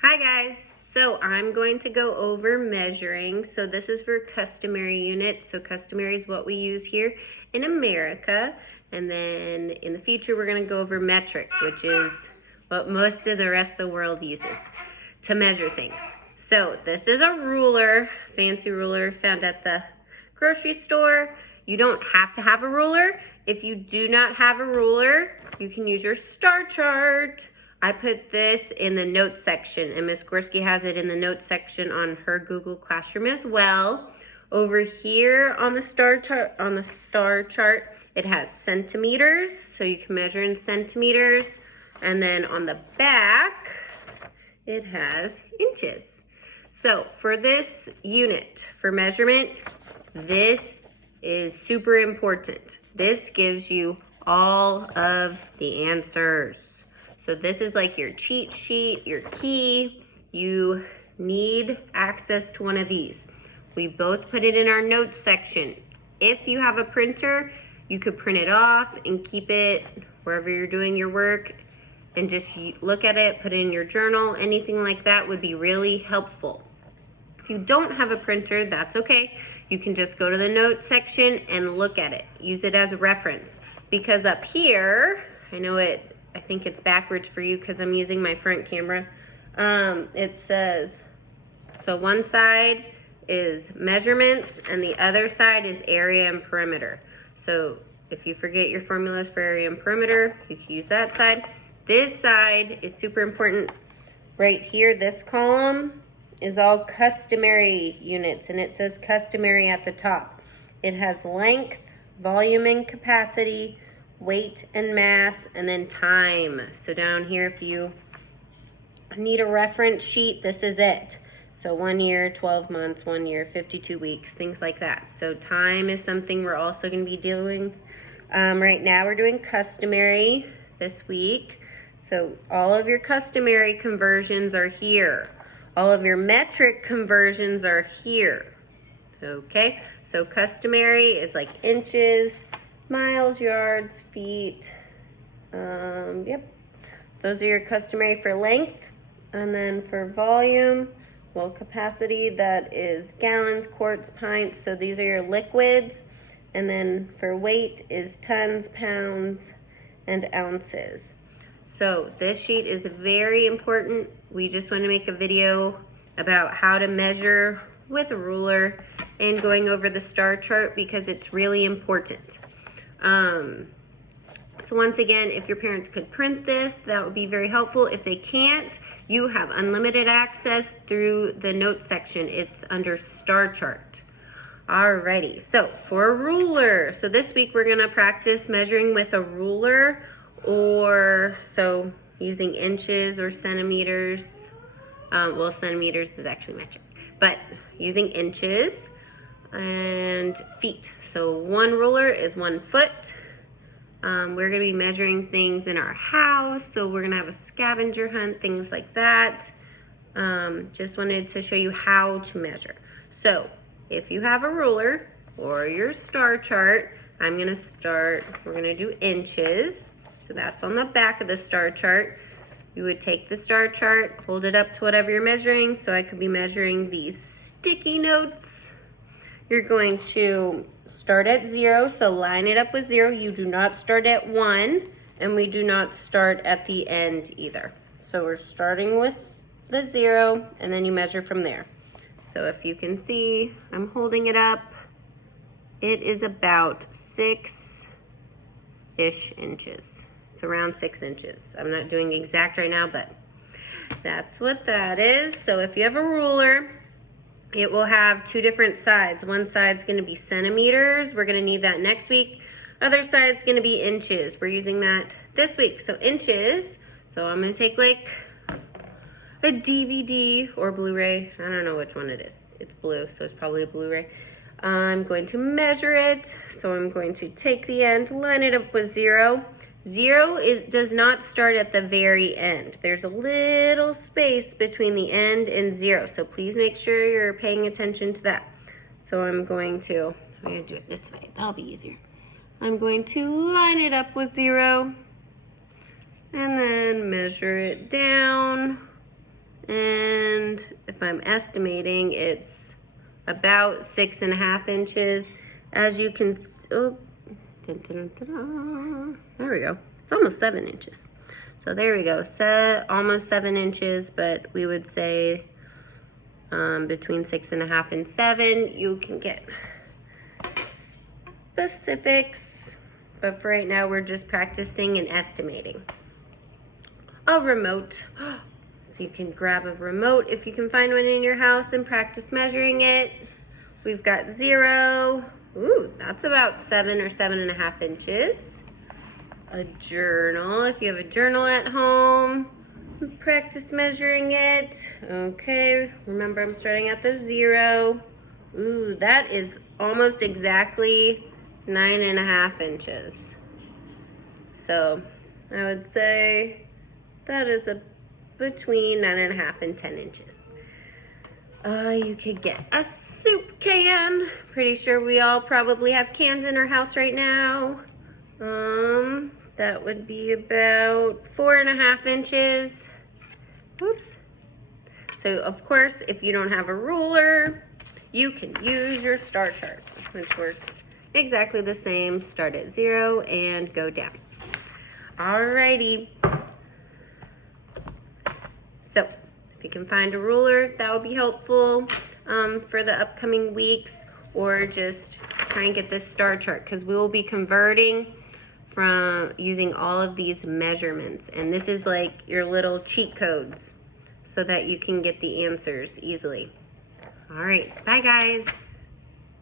Hi guys, so I'm going to go over measuring. So this is for customary units. So customary is what we use here in America. And then in the future, we're gonna go over metric, which is what most of the rest of the world uses to measure things. So this is a ruler, fancy ruler found at the grocery store. You don't have to have a ruler. If you do not have a ruler, you can use your STAAR chart. I put this in the notes section, and Miss Gorski has it in the notes section on her Google Classroom as well. Over here on the STAAR chart, it has centimeters, so you can measure in centimeters. And then on the back, it has inches. So for this unit, for measurement, this is super important. This gives you all of the answers. So this is like your cheat sheet, your key. You need access to one of these. We both put it in our notes section. If you have a printer, you could print it off and keep it wherever you're doing your work and just look at it, put it in your journal. Anything like that would be really helpful. If you don't have a printer, that's okay. You can just go to the notes section and look at it. Use it as a reference. Because up here, I think it's backwards for you because I'm using my front camera. It says, so one side is measurements and the other side is area and perimeter. So if you forget your formulas for area and perimeter, you can use that side. This side is super important. Right here, this column is all customary units, and it says customary at the top. It has length, volume and capacity, weight and mass, and then time. So down here, if you need a reference sheet, this is it. So 1 year, 12 months, 1 year, 52 weeks, things like that. So time is something we're also going to be doing. Right now we're doing customary this week. So all of your customary conversions are here. All of your metric conversions are here. Okay, so customary is like inches, miles, yards, feet. Yep, those are your customary for length. And then for volume, well, capacity, that is gallons, quarts, pints. So these are your liquids. And then for weight is tons, pounds, and ounces. So this sheet is very important. We just want to make a video about how to measure with a ruler and going over the STAAR chart because it's really important. So once again, if your parents could print this, that would be very helpful. If they can't, you have unlimited access through the notes section. It's under STAAR chart. Alrighty, so for a ruler, so this week we're gonna practice measuring with a ruler, or so using inches or centimeters. Well, centimeters is actually metric, but using inches and feet. So one ruler is 1 foot. We're gonna be measuring things in our house, so we're gonna have a scavenger hunt, things like that. Just wanted to show you how to measure. So if you have a ruler or your STAAR chart, we're gonna do inches. So that's on the back of the STAAR chart. You would take the STAAR chart, hold it up to whatever you're measuring. So I could be measuring these sticky notes. You're going to start at 0, so line it up with 0. You do not start at 1, and we do not start at the end either. So we're starting with the 0, and then you measure from there. So if you can see, I'm holding it up. It is about 6-ish inches. It's around 6 inches. I'm not doing exact right now, but that's what that is. So if you have a ruler, it will have 2 different sides. One side's gonna be centimeters. We're gonna need that next week. Other side's gonna be inches. We're using that this week. So inches, so I'm gonna take like a DVD or Blu-ray. I don't know which one it is. It's blue, so it's probably a Blu-ray. I'm going to measure it. So I'm going to take the end, line it up with 0. 0 does not start at the very end. There's a little space between the end and 0. So please make sure you're paying attention to that. So I'm going to do it this way. That'll be easier. I'm going to line it up with 0 and then measure it down And if I'm estimating, it's about 6.5 inches. As you can, oh, dun, dun, dun, dun, dun. There we go. It's almost 7 inches. So there we go, almost 7 inches, but we would say between 6.5 and 7. You can get specifics, but for right now, we're just practicing and estimating. A remote. So you can grab a remote if you can find one in your house and practice measuring it. We've got 0. Ooh, that's about 7 or 7.5 inches. A journal, if you have a journal at home, practice measuring it. Okay, remember I'm starting at the 0. Ooh, that is almost exactly 9.5 inches. So I would say that is between 9.5 and 10 inches. You could get a soup can. Pretty sure we all probably have cans in our house right now. That would be about 4.5 inches. Oops. So of course, if you don't have a ruler, you can use your STAAR chart, which works exactly the same. Start at 0 and go down. Alrighty. So if you can find a ruler, that would be helpful for the upcoming weeks, or just try and get this STAAR chart, because we will be converting from using all of these measurements. And this is like your little cheat codes so that you can get the answers easily. All right, bye guys.